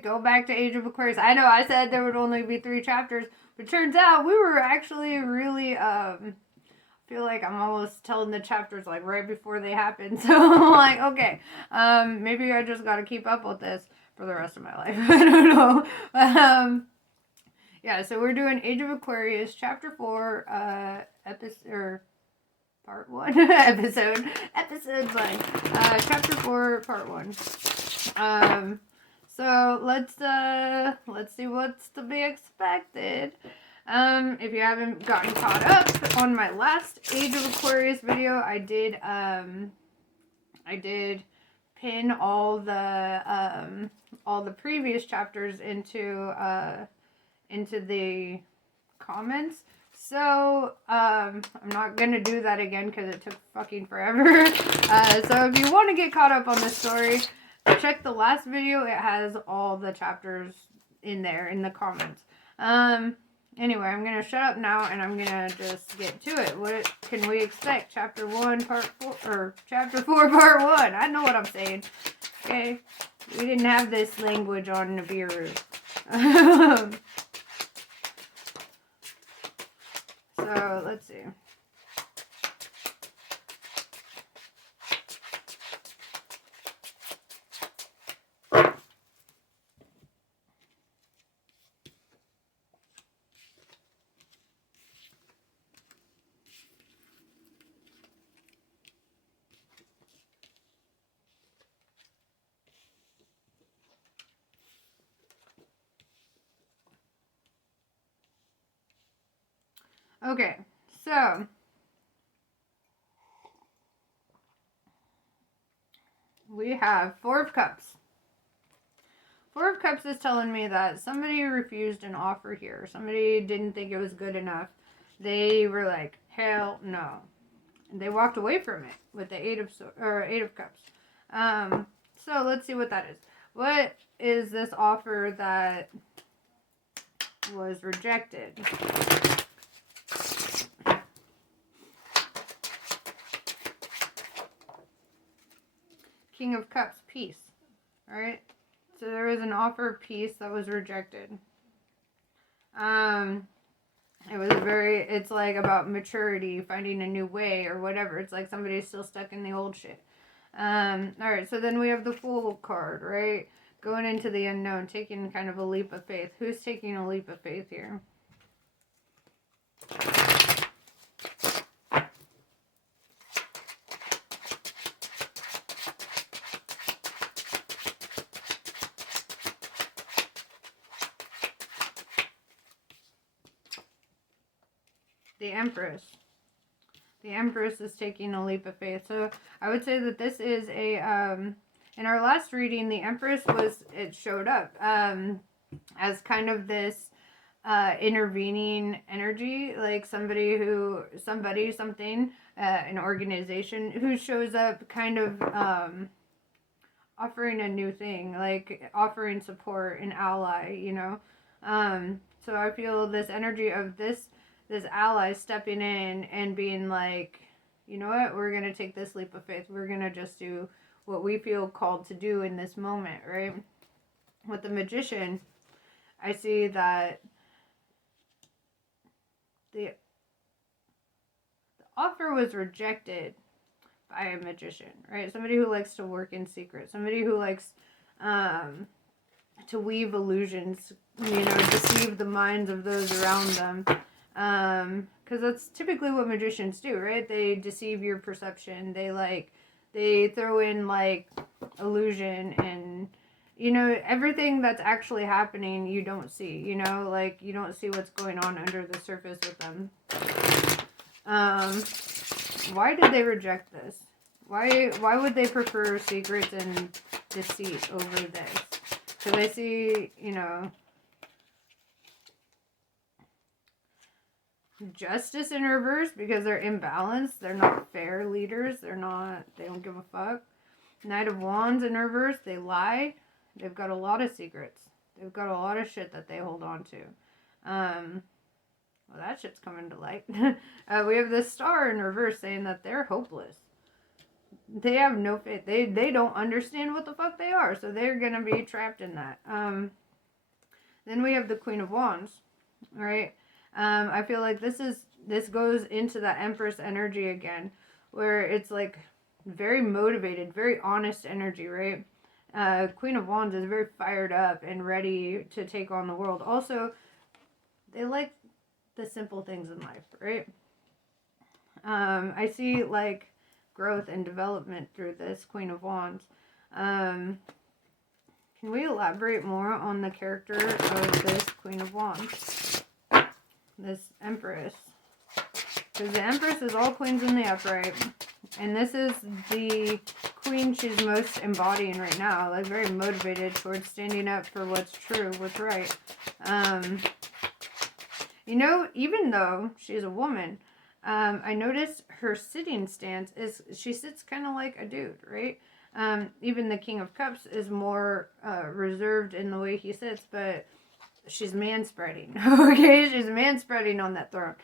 it. Go back to Age of Aquarius. I know I said there would only be 3 chapters, but turns out we were actually really, feel like I'm almost telling the chapters like right before they happen. So I'm like, okay, maybe I just got to keep up with this for the rest of my life. I don't know. Yeah, so we're doing Age of Aquarius, Chapter 4, episode, or Part 1, episode 1, Chapter 4, Part 1. So let's see what's to be expected. If you haven't gotten caught up on my last Age of Aquarius video, I did pin all the previous chapters into the comments. So, I'm not gonna do that again because it took fucking forever. So if you want to get caught up on this story, check the last video. It has all the chapters in there in the comments. Anyway, I'm gonna shut up now and I'm gonna just get to it. What can we expect? Chapter 1, Part 4, or Chapter 4, Part 1. I know what I'm saying. Okay? We didn't have this language on Nibiru. So, let's see. Okay, so we have 4 of Cups. 4 of Cups is telling me that somebody refused an offer here. Somebody didn't think it was good enough. They were like, hell no. And they walked away from it with the 8 of Cups. So let's see what that is. What is this offer that was rejected? King of Cups, peace. Alright? So there was an offer of peace that was rejected. It's like about maturity, finding a new way or whatever. It's like somebody's still stuck in the old shit. Alright, so then we have the Fool card, right? Going into the unknown, taking kind of a leap of faith. Who's taking a leap of faith here? The Empress. The Empress is taking a leap of faith. So I would say that this is a, in our last reading, the Empress it showed up as kind of this intervening energy, like something, an organization who shows up kind of offering a new thing, like offering support, an ally, you know. So I feel this energy of this ally stepping in and being like, you know what, we're going to take this leap of faith. We're going to just do what we feel called to do in this moment, right? With the Magician, I see that the offer was rejected by a magician, right? Somebody who likes to work in secret. Somebody who likes to weave illusions, you know, deceive the minds of those around them. Because that's typically what magicians do, right? They deceive your perception. They throw in like illusion and, you know, everything that's actually happening you don't see, you know, like you don't see what's going on under the surface with them. Why did they reject this? Why would they prefer secrets and deceit over this? Because I see, you know, Justice in reverse because they're imbalanced. They're not fair leaders. They don't give a fuck. Knight of Wands in reverse. They lie. They've got a lot of secrets. They've got a lot of shit that they hold on to. Well, that shit's coming to light. We have the Star in reverse saying that they're hopeless. they have no faith. They don't understand what the fuck they are, so they're gonna be trapped in that. Then we have the Queen of Wands, right? I feel like this goes into that Empress energy again, where it's like very motivated, very honest energy, right? Queen of Wands is very fired up and ready to take on the world. Also, they like the simple things in life, right? I see like growth and development through this Queen of Wands. Can we elaborate more on the character of this Queen of Wands? This Empress. Because the Empress is all queens in the upright. And this is the queen she's most embodying right now. Like very motivated towards standing up for what's true, what's right. You know, even though she's a woman, I noticed her sitting stance is she sits kind of like a dude, right? Even the King of Cups is more reserved in the way he sits, but she's man-spreading. Okay, she's man-spreading on that throne.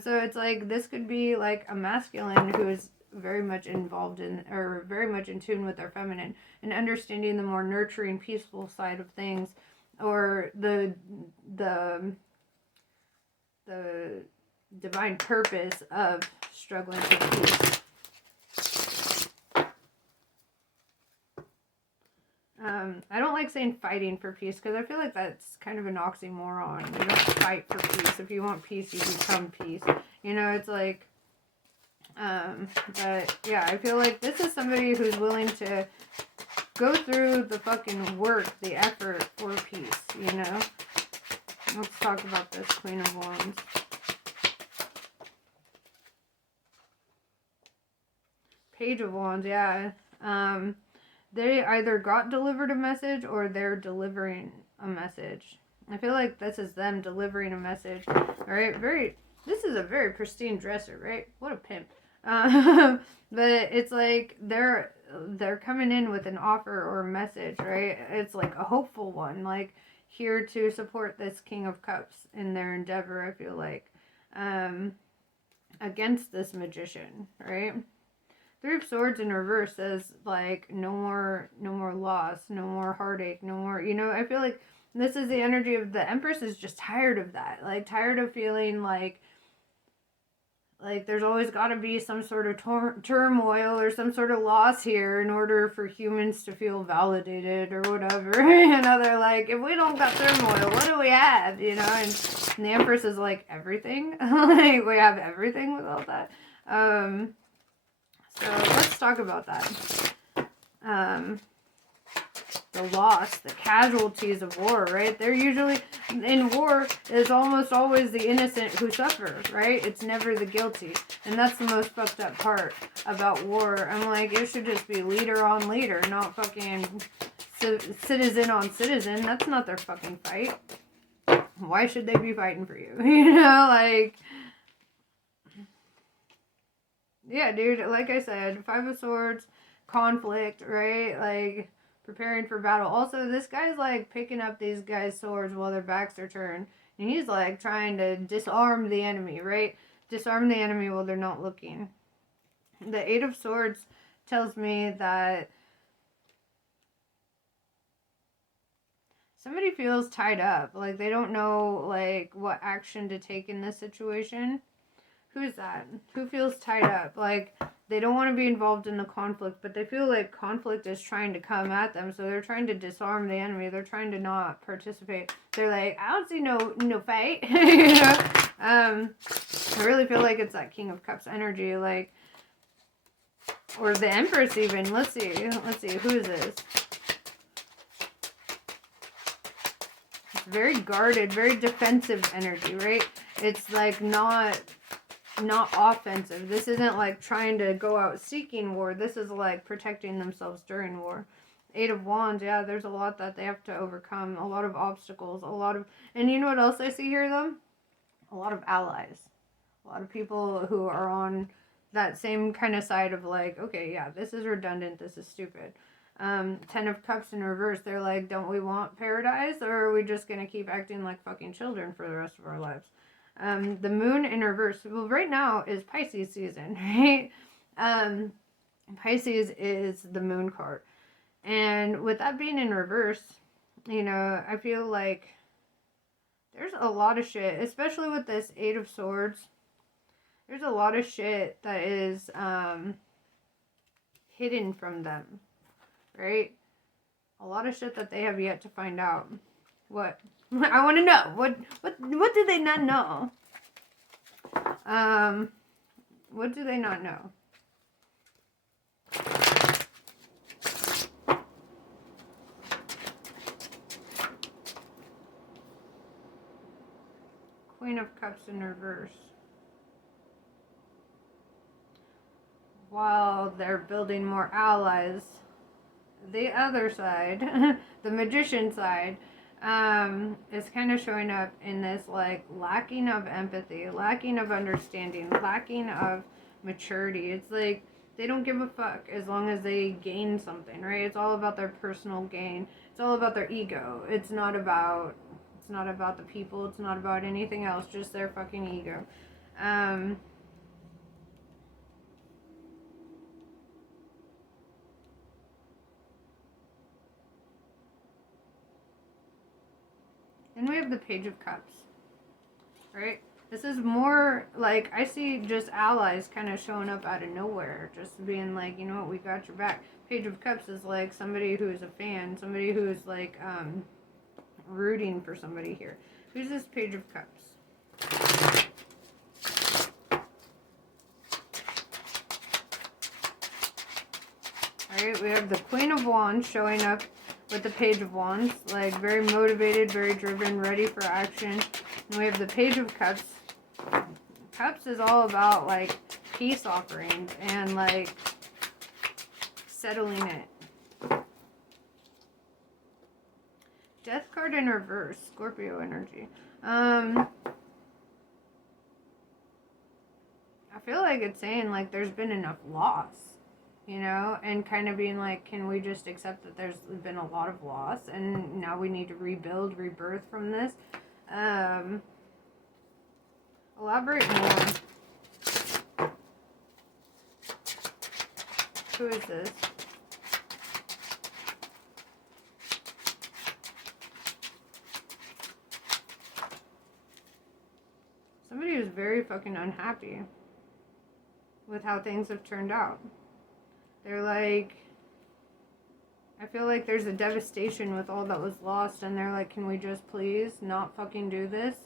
So it's like this could be like a masculine who is very much involved in, or very much in tune with their feminine and understanding the more nurturing, peaceful side of things, or the divine purpose of struggling for peace. I don't like saying fighting for peace because I feel like that's kind of an oxymoron. You don't fight for peace. If you want peace, you become peace. You know, it's like, but yeah, I feel like this is somebody who's willing to go through the fucking work, the effort for peace, you know? Let's talk about this Queen of Wands. Page of Wands, yeah. They either got delivered a message or they're delivering a message. I feel like this is them delivering a message. Alright, this is a very pristine dresser, right? What a pimp. But it's like they're coming in with an offer or a message, right? It's like a hopeful one, like here to support this King of Cups in their endeavor, I feel like. Against this magician, right? Three of Swords in reverse says like no more loss, no more heartache, no more, you know, I feel like this is the energy of the Empress is just tired of that. Like tired of feeling like there's always got to be some sort of turmoil or some sort of loss here in order for humans to feel validated or whatever. You know, they're like, if we don't got turmoil, what do we have? You know, and the Empress is like everything. Like we have everything with all that. So let's talk about that. The loss, the casualties of war, right? They're usually, in war, is almost always the innocent who suffers, right? It's never the guilty. And that's the most fucked up part about war. I'm like, it should just be leader on leader, not fucking citizen on citizen. That's not their fucking fight. Why should they be fighting for you? You know, like... Yeah, dude, like I said, Five of Swords, conflict, right? Like, preparing for battle. Also, this guy's, like, picking up these guys' swords while their backs are turned. And he's, like, trying to disarm the enemy, right? Disarm the enemy while they're not looking. The Eight of Swords tells me that somebody feels tied up. Like, they don't know, like, what action to take in this situation. Who's that? Who feels tied up? Like, they don't want to be involved in the conflict, but they feel like conflict is trying to come at them, so they're trying to disarm the enemy. They're trying to not participate. They're like, I don't see no fight. You know? I really feel like it's that King of Cups energy, like, or the Empress even. Let's see. Who is this? It's very guarded, very defensive energy, right? It's like not offensive. This isn't like trying to go out seeking war. This is like protecting themselves during war. Eight of Wands, yeah, there's a lot that they have to overcome. A lot of obstacles. And you know what else I see here, though? A lot of allies. A lot of people who are on that same kind of side of like, okay, yeah, this is redundant. This is stupid. Ten of Cups in reverse. They're like, don't we want paradise? Or are we just going to keep acting like fucking children for the rest of our lives? The Moon in reverse. Well, right now is Pisces season, right? Pisces is the moon card. And with that being in reverse, you know, I feel like there's a lot of shit, especially with this Eight of Swords. There's a lot of shit that is hidden from them, right? A lot of shit that they have yet to find out. What? I want to know. What do they not know? What do they not know? Queen of Cups in reverse. While they're building more allies, the other side, the magician side, is kind of showing up in this like lacking of empathy, lacking of understanding, lacking of maturity. It's like they don't give a fuck as long as they gain something, right? It's all about their personal gain. It's all about their ego. It's not about the people. It's not about anything else. Just their fucking ego. Then we have the Page of Cups, right? This is more like, I see just allies kind of showing up out of nowhere, just being like, you know what, we got your back. Page of Cups is like somebody who's a fan, somebody who's like rooting for somebody here. Who's this Page of Cups? Alright, we have the Queen of Wands showing up with the Page of Wands, like very motivated, very driven, ready for action. And we have the Page of Cups. Cups is all about like peace offerings and like settling it. Death card in reverse, Scorpio energy. I feel like it's saying like there's been enough loss, you know, and kind of being like, can we just accept that there's been a lot of loss and now we need to rebuild, rebirth from this? Elaborate more. Who is this? Somebody who's very fucking unhappy with how things have turned out. They're like, I feel like there's a devastation with all that was lost, and they're like, can we just please not fucking do this?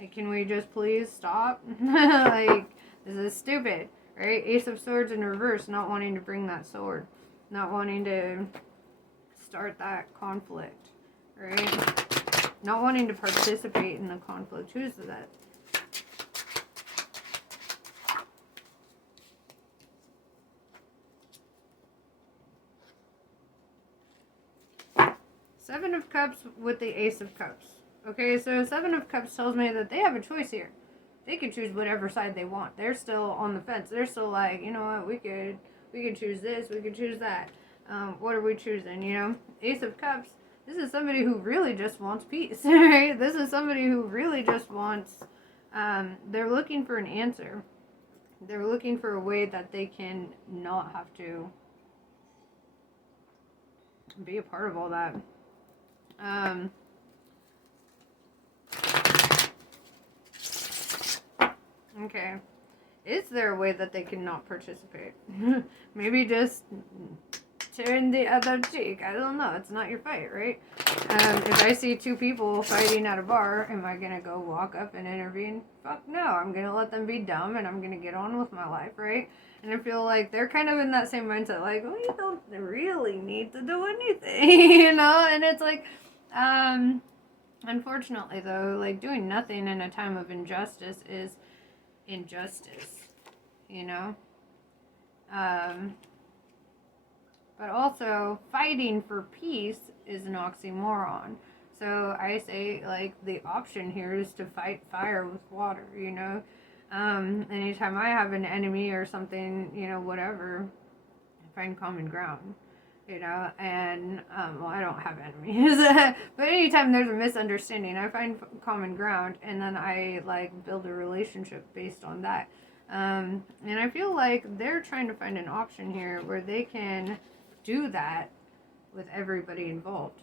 Like, can we just please stop? Like, this is stupid, right? Ace of Swords in reverse, not wanting to bring that sword. Not wanting to start that conflict, right? Not wanting to participate in the conflict. Who's that? Seven of Cups with the Ace of Cups. Okay, so Seven of Cups tells me that they have a choice here. They can choose whatever side they want. They're still on the fence. They're still like, you know what, we could choose this, we could choose that. What are we choosing, you know? Ace of Cups, this is somebody who really just wants peace, right? This is somebody who really just wants, they're looking for an answer. They're looking for a way that they can not have to be a part of all that. Okay. Is there a way that they cannot participate? Maybe just turn the other cheek. I don't know. It's not your fight, right? If I see two people fighting at a bar, am I going to go walk up and intervene? Fuck no. I'm going to let them be dumb and I'm going to get on with my life, right? And I feel like they're kind of in that same mindset, like, we don't really need to do anything, you know? And it's like, unfortunately, though, like, doing nothing in a time of injustice is injustice, you know? But also, fighting for peace is an oxymoron. So I say, like, the option here is to fight fire with water, you know? Anytime I have an enemy or something, you know, whatever, I find common ground, you know? And, well, I don't have enemies. But anytime there's a misunderstanding, I find common ground, and then I, like, build a relationship based on that. And I feel like they're trying to find an option here where they can do that with everybody involved.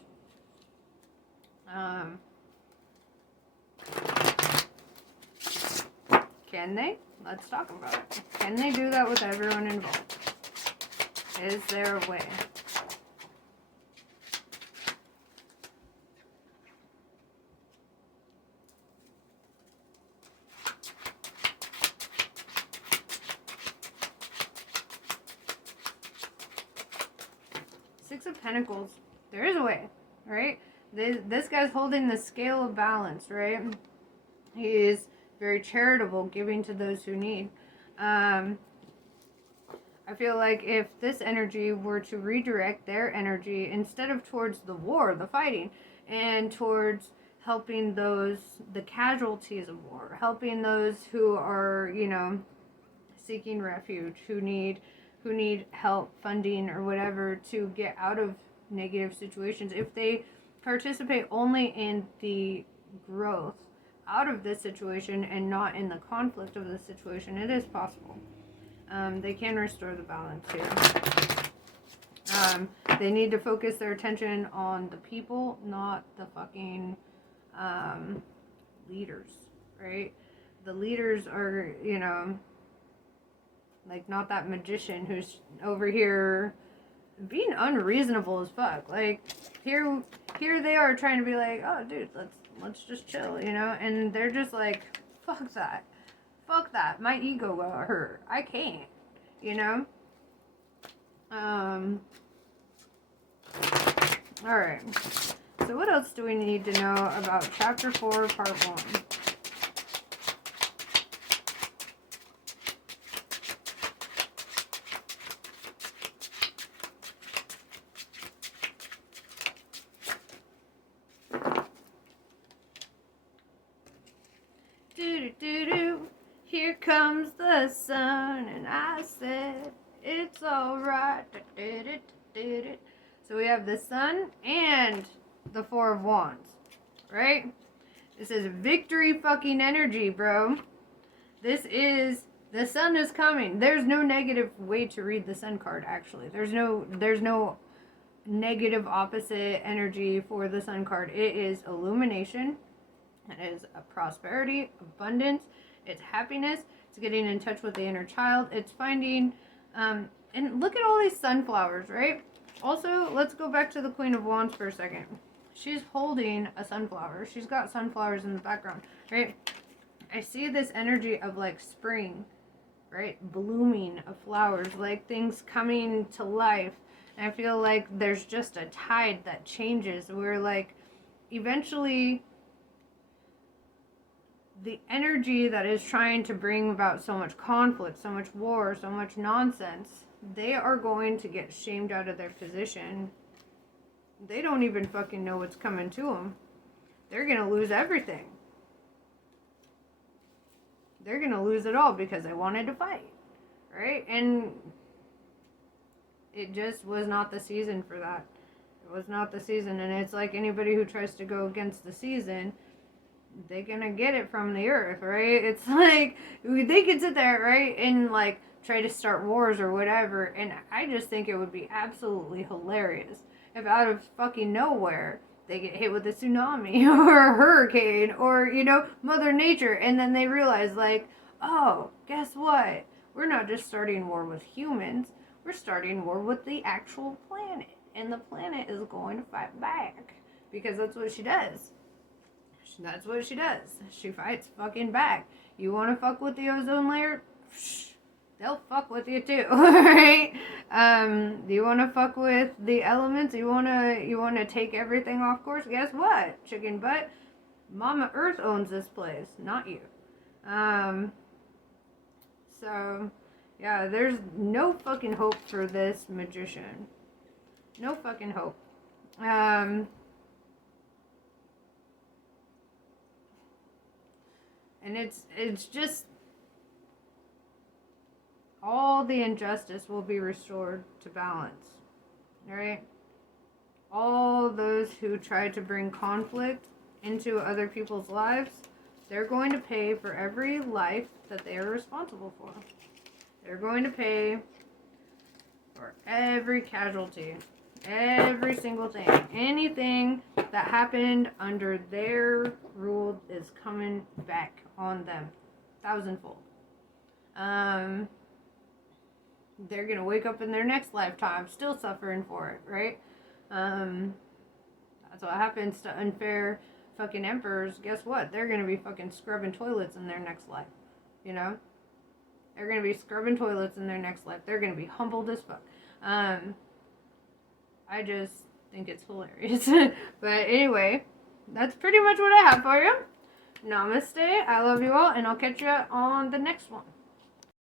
Can they? Let's talk about it. Can they do that with everyone involved? Is there a way? Six of Pentacles. There is a way, right? This guy's holding the scale of balance, right? He is very charitable, giving to those who need. I feel like if this energy were to redirect their energy instead of towards the war, the fighting, and towards helping those, the casualties of war, helping those who are, you know, seeking refuge, who need help, funding, or whatever to get out of negative situations, if they participate only in the growth out of this situation and not in the conflict of the situation, it is possible. They can restore the balance here. They need to focus their attention on the people, not the fucking leaders, right? The leaders are, you know, like, not that magician who's over here being unreasonable as fuck. Like, here they are trying to be like, oh, dude, let's just chill, you know? And they're just like, fuck that. Fuck that. My ego got hurt. I can't, you know? Alright. So what else do we need to know about Chapter 4, Part 1? Here comes the sun, and I said, it's alright. So we have the sun and the Four of Wands, right? This is victory fucking energy, bro. This is, the sun is coming. There's no negative way to read the sun card, actually. There's no negative opposite energy for the sun card. It is illumination. It is a prosperity, abundance. It's happiness. It's getting in touch with the inner child. It's finding, and look at all these sunflowers, right? Also, let's go back to the Queen of Wands for a second. She's holding a sunflower. She's got sunflowers in the background, right? I see this energy of like spring, right? Blooming of flowers, like things coming to life. And I feel like there's just a tide that changes where, like, eventually the energy that is trying to bring about so much conflict, so much war, so much nonsense, they are going to get shamed out of their position. They don't even fucking know what's coming to them. They're going to lose everything. They're going to lose it all because they wanted to fight, right? And it just was not the season for that. It was not the season. And it's like anybody who tries to go against the season, they're gonna get it from the earth, right? It's like, they could sit there, right, and like try to start wars or whatever, and I just think it would be absolutely hilarious if out of fucking nowhere they get hit with a tsunami or a hurricane or, you know, Mother Nature, and then they realize, like, oh, guess what? We're not just starting war with humans, we're starting war with the actual planet, and the planet is going to fight back, because that's what she does. That's what she does. She fights fucking back. You want to fuck with the ozone layer? They'll fuck with you too, right? Do you want to fuck with the elements? You wanna take everything off course? Guess what, chicken butt? Mama Earth owns this place, not you. So, yeah, there's no fucking hope for this magician. No fucking hope. And it's just, all the injustice will be restored to balance, right? All those who try to bring conflict into other people's lives They're going to pay for every life that they are responsible for. They're going to pay for every casualty, every single thing. Anything that happened under their rule is coming back on them, thousandfold. They're gonna wake up in their next lifetime still suffering for it, right? That's what happens to unfair fucking emperors. Guess what? They're gonna be fucking scrubbing toilets in their next life, you know? They're gonna be scrubbing toilets in their next life. They're gonna be humbled as fuck. I just think it's hilarious. But anyway, that's pretty much what I have for you. Namaste. I love you all, and I'll catch you on the next one.